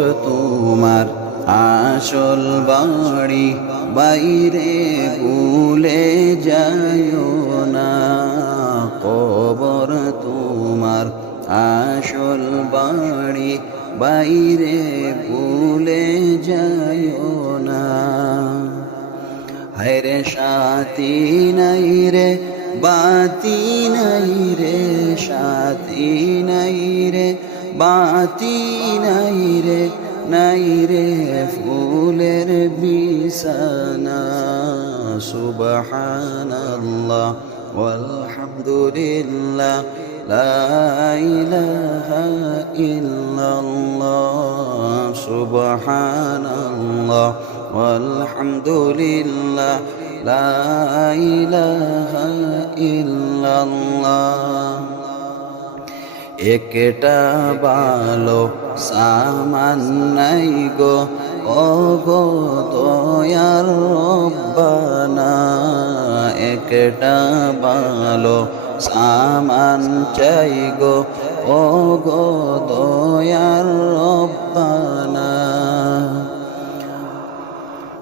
তোমার আসল বাড়ি। বাইরে ভুলে যায়ও না। কবর তোমার আসল বাড়ি। বাইরে ভুলে যায়ও না। হায়রে সাথী নাই রে, বাতি নাই রে, সাথী নাই রে। বাতি নাই রে নাই রে ফুলের বিছানা। সুবহানাল্লাহ walhamdulillah লা ইলাহা ইল্লাল্লাহ, সুবহানাল্লাহ walhamdulillah লা ইলাহা ইল্লাল্লাহ। একটা ভালো সামান গো। ও গো দয়ার রব্বানা, একটা ভালো সামান চাই গো। ও গো দয়ার রব্বানা।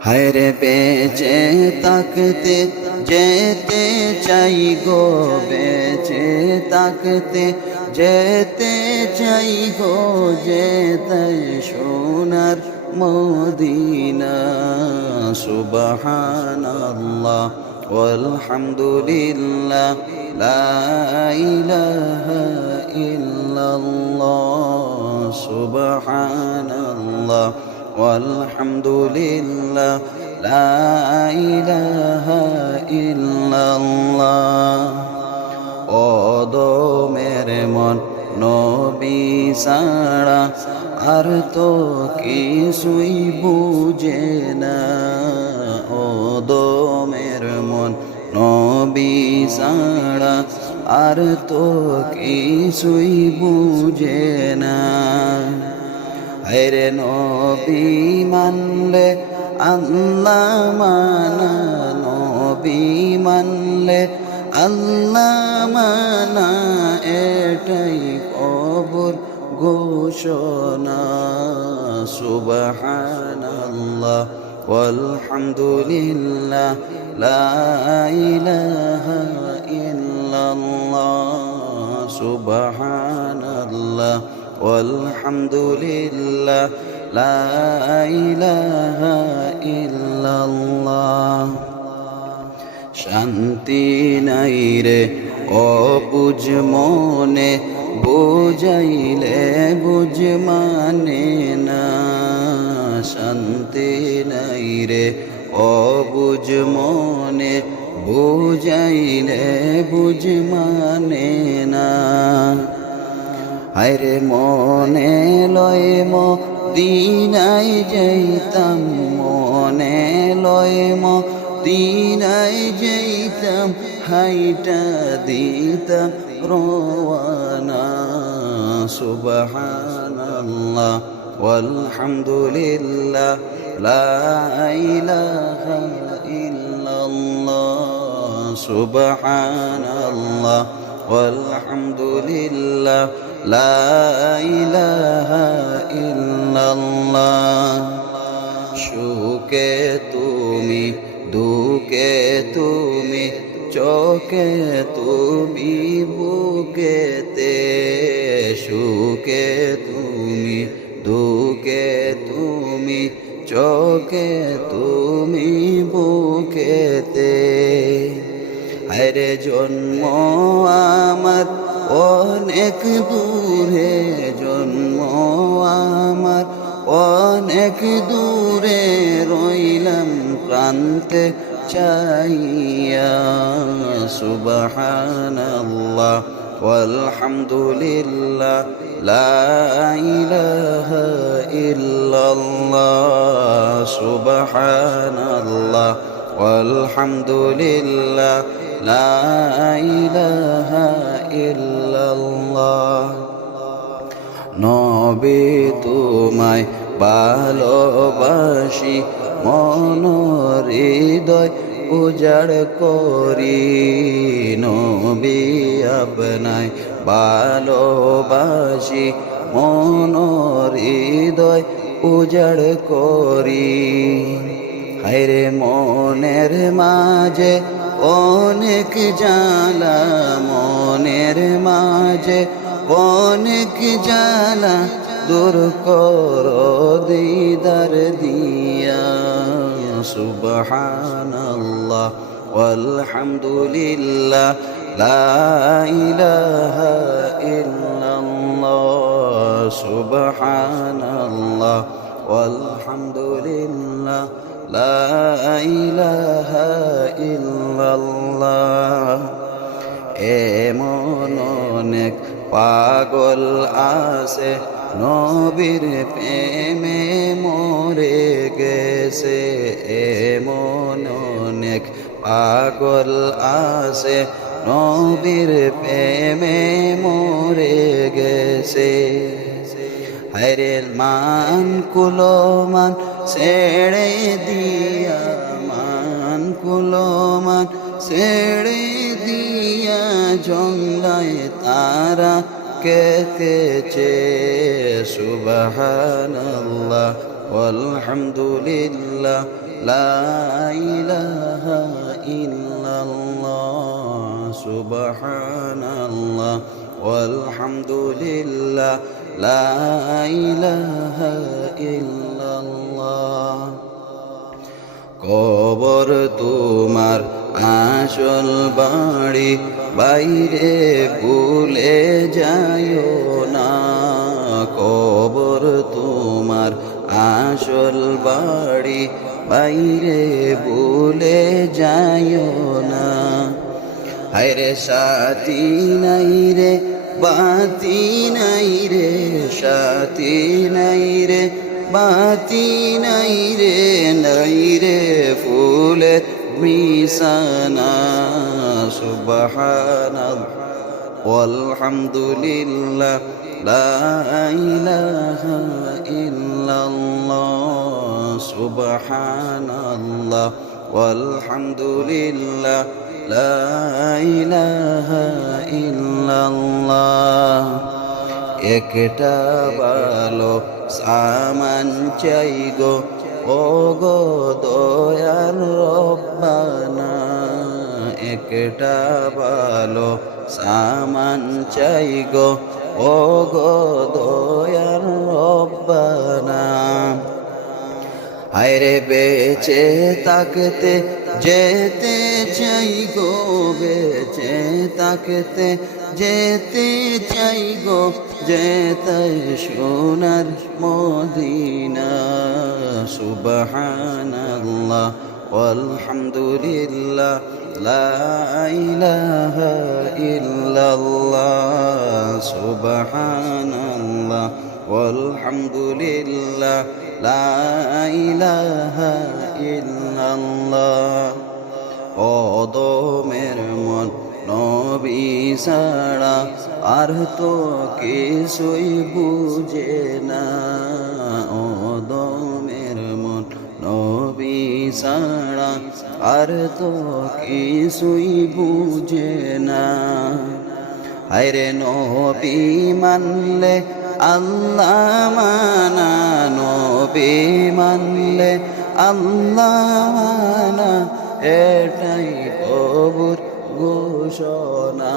হায়রে বেঁচে তাকতে যেতে চাই গো, বেঁচে তাকতে যেতে চাই গো যেতে সোনার মদিনা সুবহানাল্লাহ walhamdulillah la ilaha illallah subhanallah walhamdulillah la ilaha illallah অদমের মন নবী সারা আর তো কিছুই বুঝে না। অদমের মন নবী সারা আর তো কিছুই বুঝে না। আরে নবী মানলে আল্লাহ মানা, নবী মানলে আল্লাহ মানা এটাই কবর ঘোষণা সুবহানাল্লাহ walhamdulillah la ilaha illallah subhanallah walhamdulillah la ilaha illallah শান্তি নাই রে। অবুঝ মনে বোঝাইলে বুঝ মানে না। শান্তি নাই রে। অবুঝ মনে বোঝাইলে বুঝ মানে না। হায়রে মনে লয় ম দিনাই যাইতাম মনে লয় ম দিনাই যাইতাম হাইটা দিতাম রোয়ানা সুবহানাল্লাহ walhamdulillah la ilaha illallah subhanallah walhamdulillah la ilaha illallah সুখে তুমি দুঃখে তুমি চোখে তুমি বুকেতে, সুখে তুমি, দুঃখে তুমি, চোখে তুমি বুকেতে। আরে জন্ম আমার, অনেক দূরে জন্ম আমার, অনেক দূরে রইলাম প্রান্তে। চাইয়া সুবহানাল্লাহ walhamdulillah la ilaha illallah subhanallah walhamdulillah la ilaha illallah নবে তোমায় ভালোবাসি মন হৃদয় উজাড় করি, নবী আপনায় ভালোবাসি। মন হৃদয় উজাড় করি, হায়রে মনের মাঝে অনেক জ্বালা, মনের মাঝে অনেক জ্বালা দূর কর দিদার দিয়া সুবহানাল্লাহ walhamdulillah la ilaha illallah subhanallah walhamdulillah la ilaha illallah এমন অনেক পাগল আছে নবীর প্রেমে মরে গেছে এমন অনেক পাগল আছে। নবীর প্রেমে মরে গেছে। হরে মান কুলমান ছেড়ে দিয়া, মান কুলমান ছেড়ে দিয়া জঙ্গায় তারা কেতেছে সুবহানাল্লাহ walhamdulillah la ilaha illallah subhanallah walhamdulillah la ilaha illallah কবর তোমার আসল বাড়ি বাইরে ভুলে যাইও না। কবর তোমার আসল বাড়ি, বাইরে ভুলে যাইও না। হায়রে সাথী নাই রে, বাতি নাই রে, সাথী নাই রে, বাতি নাই রে নাই রে ফুলের মিশানা। সুবহানাল্লাহ walhamdulillah la ilaha illallah subhanallah walhamdulillah la ilaha illallah একটা ভালো সামান চাই গো ও গো দয়ার রব্বানা একটা ভালো সামান চাই গো। ও গো দয়ার রব্বানা। হায়রে বেঁচে তাকতে যেতে চাই গো, বেঁচে তাকতে যেতে চাই গো যেতে সোনার মদিনা। সুবহানাল্লাহ। Walhamdulillah la ilaha illallah subhanallah walhamdulillah la ilaha illallah অদমের মন নবী ছাড়া আর তো কিছুই বুঝে না অদমের মন নবী ছাড়া আর তো কিছুই বুঝে না। হায়রে নবী মানলে আল্লাহ মানা, নবী মানলে আল্লাহ মানা, এটাই কবুর ঘোষণা।